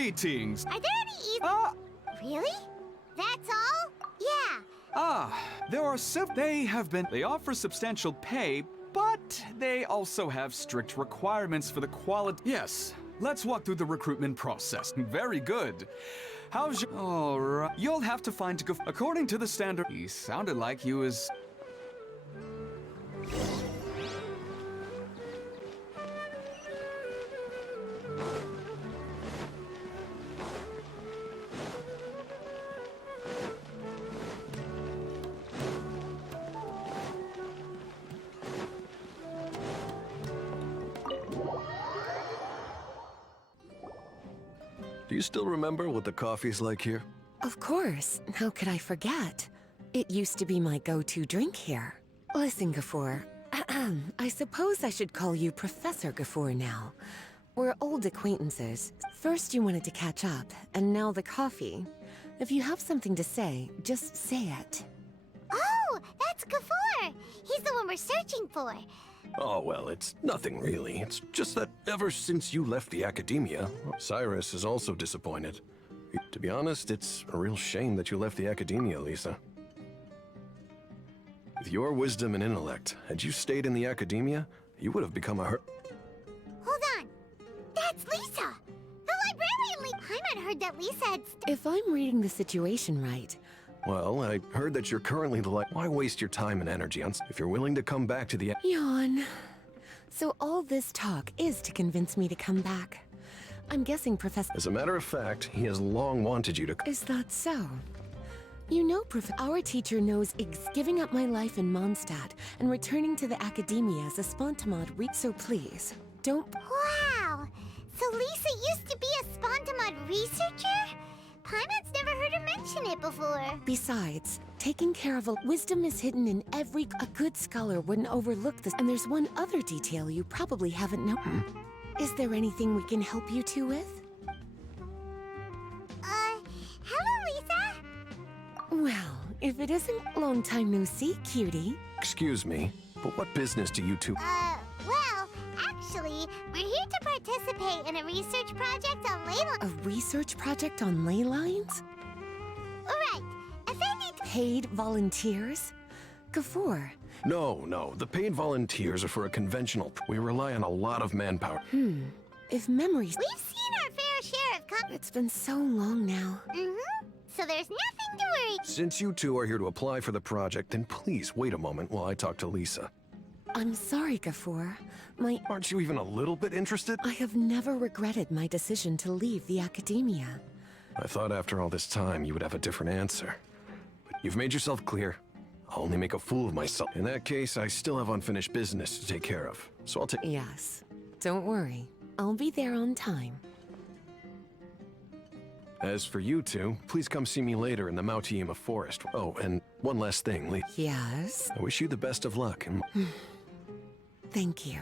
Greetings. Are there any Really? That's all? Yeah. There are they offer substantial pay, but they also have strict requirements for the quality. Yes, let's walk through the recruitment process. Very good. How's your... Alright. You'll have to find according to the standard. He sounded like he was... Do you still remember what the coffee's like here? Of course. How could I forget? It used to be my go-to drink here. Listen, Gafoor. I suppose I should call you Professor Gafoor now. We're old acquaintances. First you wanted to catch up, and now the coffee. If you have something to say, just say it. Oh, that's Gafoor! He's the one we're searching for. Oh, well, it's nothing really. It's just that ever since you left the academia, Cyrus is also disappointed. To be honest, it's a real shame that you left the academia, Lisa. With your wisdom and intellect, had you stayed in the academia, you would have become a Hold on! That's Lisa! The librarian Paimon heard that Lisa had If I'm reading the situation right... Well, I heard that you're currently Why waste your time and energy on... If you're willing to come back to the... Yawn. So all this talk is to convince me to come back. I'm guessing Professor... As a matter of fact, he has long wanted you to... Is that so? You know, our teacher knows giving up my life in Mondstadt and returning to the academia as a spontamod so please, don't... Wow! So Lisa used to be a spontamod researcher? Paimon's never heard her mention it before. Besides, taking care of wisdom is hidden in every... A good scholar wouldn't overlook this. And there's one other detail you probably haven't known. Is there anything we can help you two with? Hello, Lisa? Well, if it isn't long time no see, cutie. Excuse me, but what business do you two... Well, actually, we're here to participate in a research project on ley lines. A research project on ley lines? Right. If any... Paid volunteers? Gafoor. No. The paid volunteers are for a conventional... We rely on a lot of manpower. If memories... We've seen our fair share of It's been so long now. So there's nothing to worry. Since you two are here to apply for the project, then please wait a moment while I talk to Lisa. I'm sorry, Gafoor. Aren't you even a little bit interested? I have never regretted my decision to leave the academia. I thought after all this time you would have a different answer. But you've made yourself clear. I'll only make a fool of myself. In that case, I still have unfinished business to take care of. So I'll take... Yes. Don't worry. I'll be there on time. As for you two, please come see me later in the Mautiema forest. Oh, and one last thing, Lee. Yes? I wish you the best of luck. Thank you.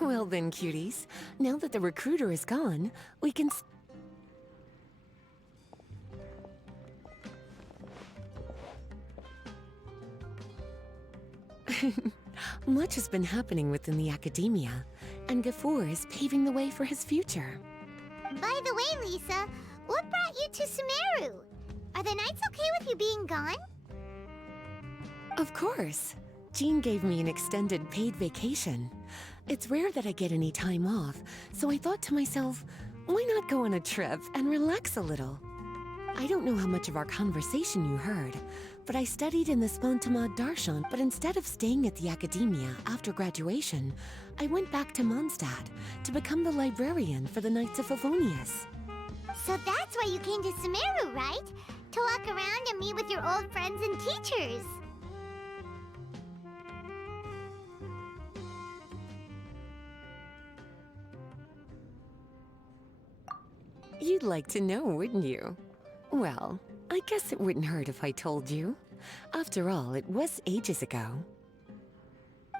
Well then, cuties. Now that the recruiter is gone, we can... Much has been happening within the academia, and Gafoor is paving the way for his future. By the way, Lisa, what brought you to Sumeru? Are the Knights okay with you being gone? Of course. Jean gave me an extended paid vacation. It's rare that I get any time off, so I thought to myself, why not go on a trip and relax a little? I don't know how much of our conversation you heard, but I studied in the Spontamad Darshan, but instead of staying at the academia after graduation, I went back to Mondstadt to become the librarian for the Knights of Favonius. So that's why you came to Sumeru, right? To walk around and meet with your old friends and teachers. You'd like to know, wouldn't you? Well, I guess it wouldn't hurt if I told you. After all, it was ages ago.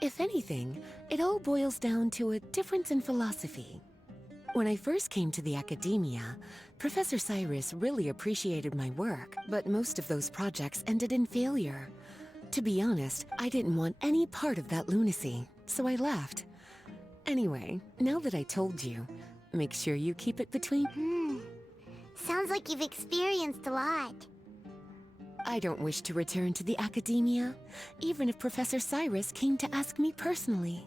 If anything, it all boils down to a difference in philosophy. When I first came to the academia, Professor Cyrus really appreciated my work, but most of those projects ended in failure. To be honest, I didn't want any part of that lunacy, so I left. Anyway, now that I told you, make sure you keep it between... Sounds like you've experienced a lot. I don't wish to return to the academia, even if Professor Cyrus came to ask me personally.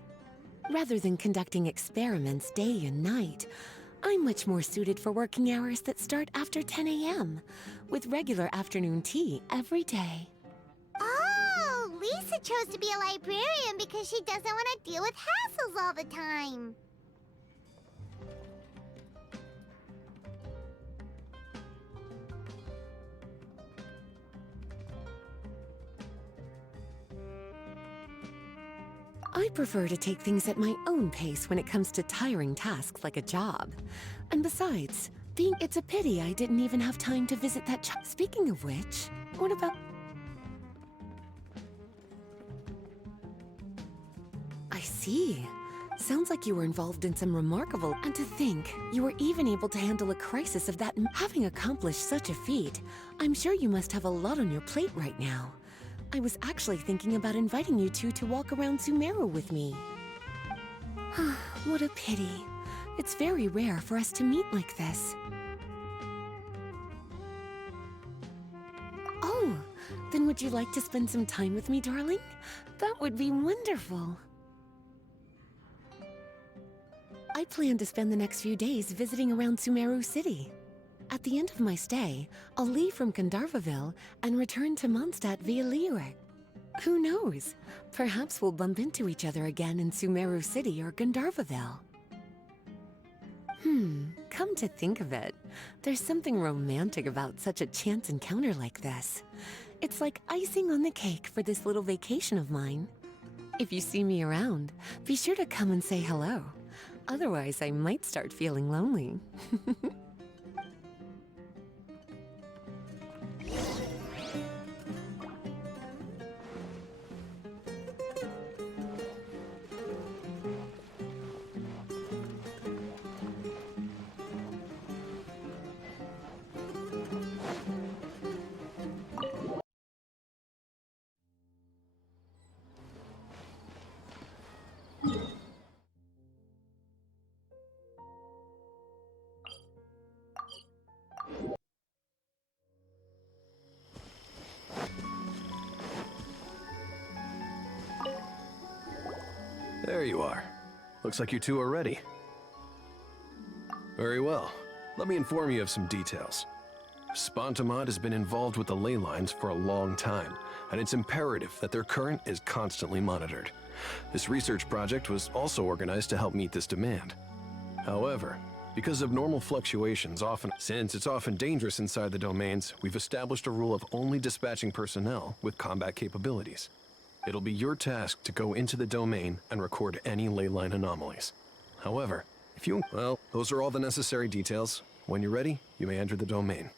Rather than conducting experiments day and night, I'm much more suited for working hours that start after 10 a.m., with regular afternoon tea every day. Oh, Lisa chose to be a librarian because she doesn't want to deal with hassles all the time. I prefer to take things at my own pace when it comes to tiring tasks like a job. And besides, it's a pity I didn't even have time to visit that Speaking of which, what about... I see. Sounds like you were involved in some remarkable... And to think, you were even able to handle a crisis of that... Having accomplished such a feat, I'm sure you must have a lot on your plate right now. I was actually thinking about inviting you two to walk around Sumeru with me. What a pity. It's very rare for us to meet like this. Oh, then would you like to spend some time with me, darling? That would be wonderful. I plan to spend the next few days visiting around Sumeru City. At the end of my stay, I'll leave from Gandharvaville and return to Mondstadt via Liyue. Who knows? Perhaps we'll bump into each other again in Sumeru City or Gandharvaville. Come to think of it, there's something romantic about such a chance encounter like this. It's like icing on the cake for this little vacation of mine. If you see me around, be sure to come and say hello. Otherwise, I might start feeling lonely. There you are. Looks like you two are ready. Very well. Let me inform you of some details. Spontamod has been involved with the ley lines for a long time, and it's imperative that their current is constantly monitored. This research project was also organized to help meet this demand. However, because of normal fluctuations since it's often dangerous inside the domains, we've established a rule of only dispatching personnel with combat capabilities. It'll be your task to go into the domain and record any ley line anomalies. However, well, those are all the necessary details. When you're ready, you may enter the domain.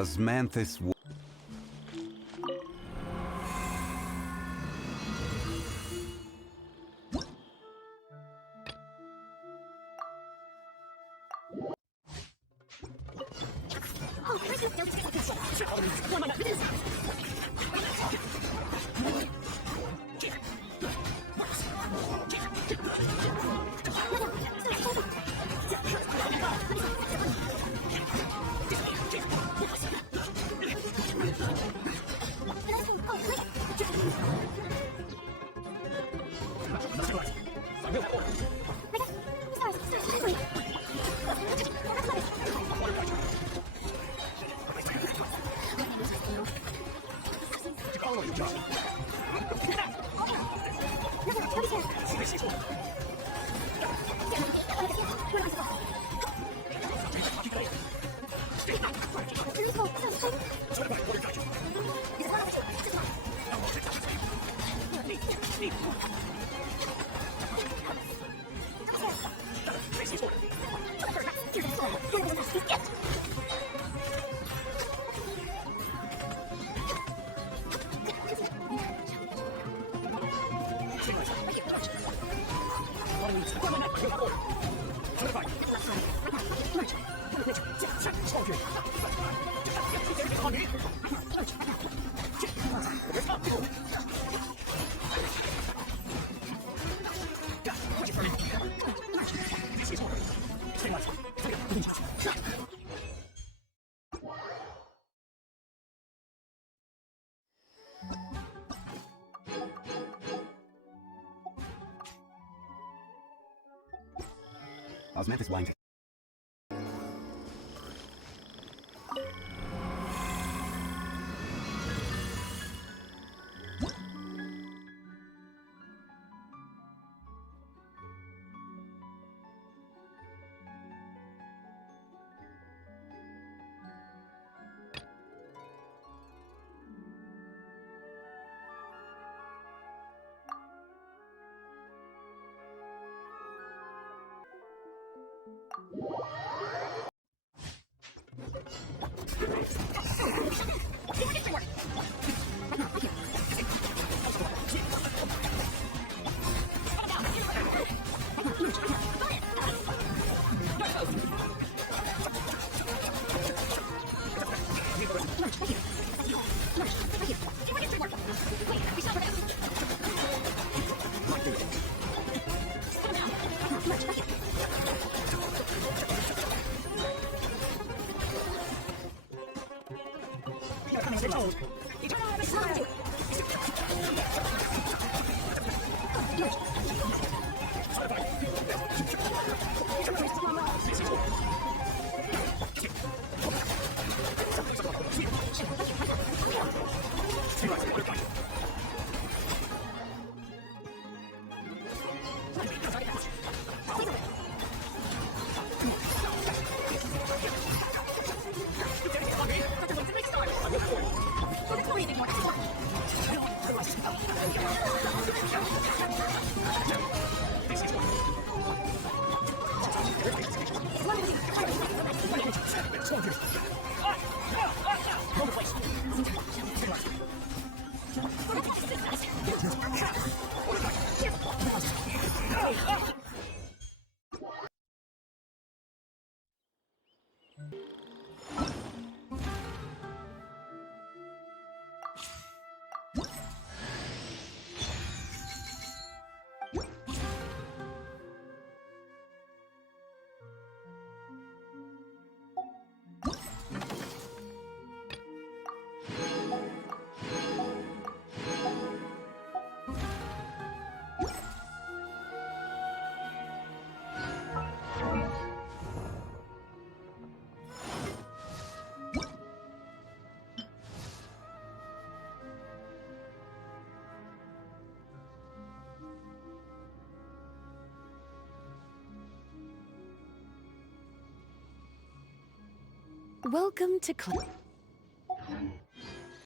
Osmanthus. Osmanthus wine. Welcome to